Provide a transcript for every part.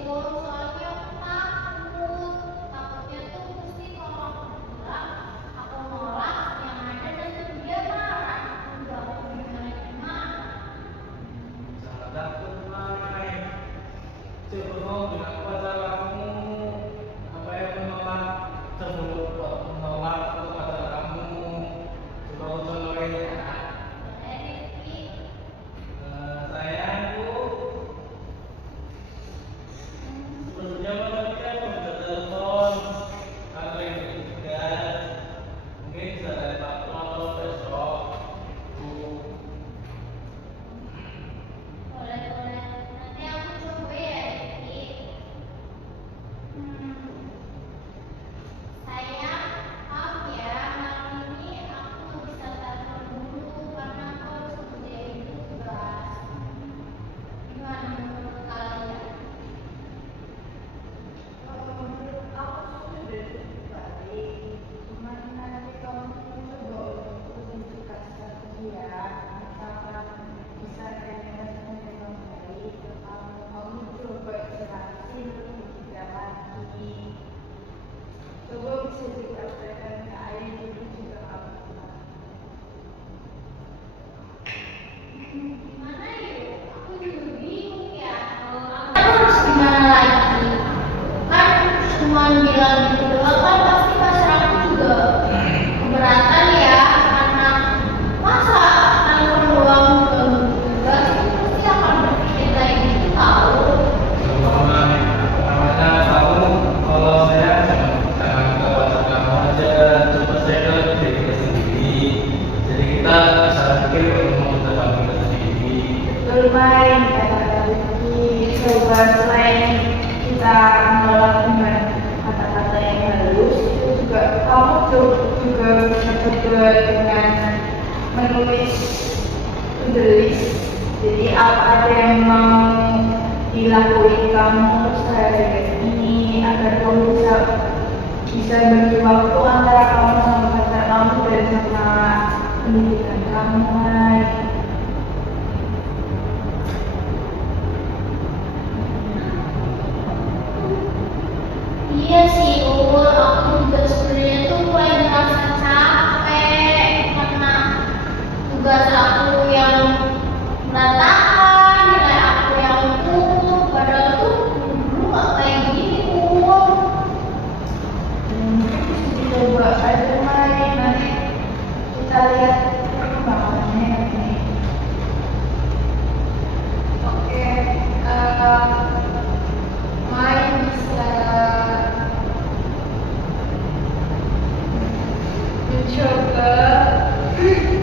soalnya aku takutnya tuh mesti kalau aku bilang aku nolak yang ada dan dia marah. Udah aku gimana? Jangan takut, Mai. Coba kau bilang pada kamu apa yang menolak sebelum menolak kepada kamu. Coba kau contohin ya. Sayangku, sebelumnya malam kita udah telepon atau yang ketiga mungkin bisa dari waktu atau besok. Boleh, nanti aku coba ya, Rifki. Sayang, maaf ya, malam ini aku nggak bisa telepon dulu karena aku harus kerjain tugas. Gimana menurut kalian? Menurut aku sudah cukup baik, cuman nanti kamu coba untuk tugaskan dia, misalkan bisa realisasikan dengan baik, kamu coba jelasin lebih detail lagi, coba bisa dipraktekkan ke ayah dulu juga kamu. Gimana yuk? Aku juga bingung ya. Aku harus gimana lagi? Kan cuma bilang gitu doang kan pasti masyarakat juga keberatan ya karena masa telepon doang juga itu pasti akan berpikir kayak gitu tahu. Namanya kamu kalau saya jangan ke WhatsApp kamu aja, coba saya ke diri kita sendiri. Jadi kita bisa pikir untuk tentang kita sendiri. Betul baik, kata Rifki, coba selain kita menolak dengan kata-kata yang halus, itu juga kamu juga bisa coba dengan menulis to-do list. Jadi apa aja yang mau dilakuin kamu sehari ini agar kamu bisa bagi waktu antara kamu sama pacar kamu dan sama pendidikan kamu. Hai. Iya sih, aku juga sebenarnya tuh mulai merasa capek karena tugas aku yang berantakan, nilai aku yang buruk, padahal tuh dulu nggak kayak gini kok. Mungkin bisa dicoba aja main, nanti kita lihat perkembangannya nanti. Oke, main bisa mencoba.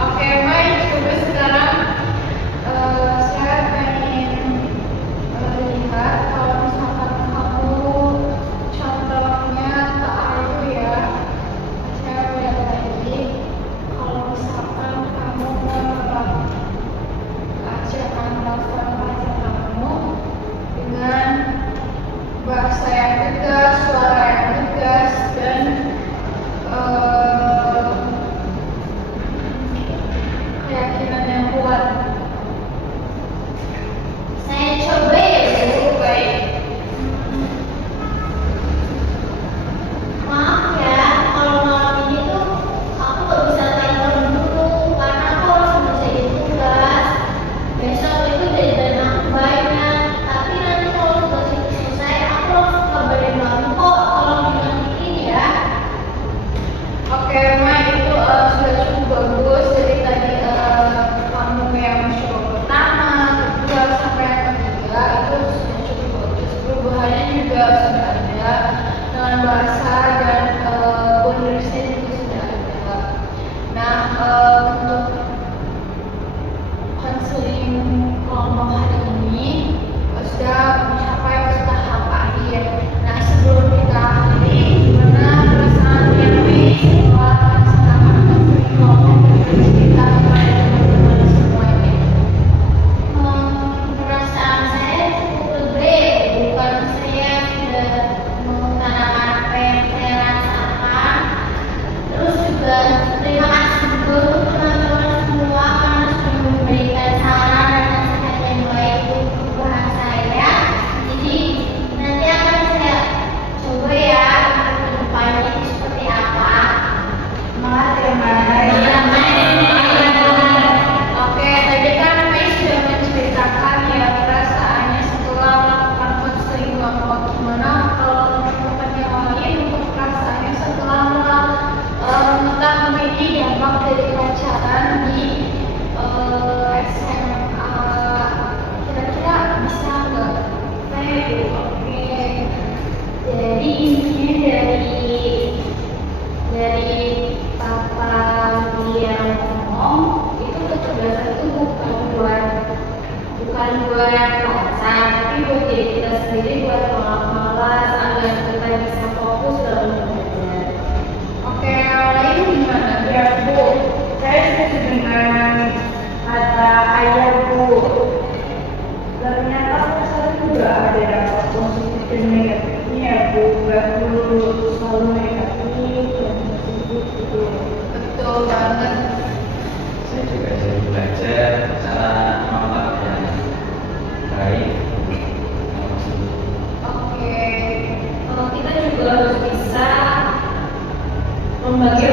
Oke, main coba sekarang. Saya pengen lihat kalau misalkan kamu contohnya ke aku ya. Saya lihat lagi kalau misalkan kamu ajakan telepon pacar kamu dengan bahasa yang tegas, suara yang tegas, dan keyakinan yang kuat. Saya coba ya, Bu. Baik. Maaf ya, kalau malam ini tuh aku nggak bisa telepon dulu karena aku harus ngerjain tugas. Besok itu deadline aku banyak, tapi nanti kalau tugas itu selesai aku langsung kabarin kamu kok. pembagian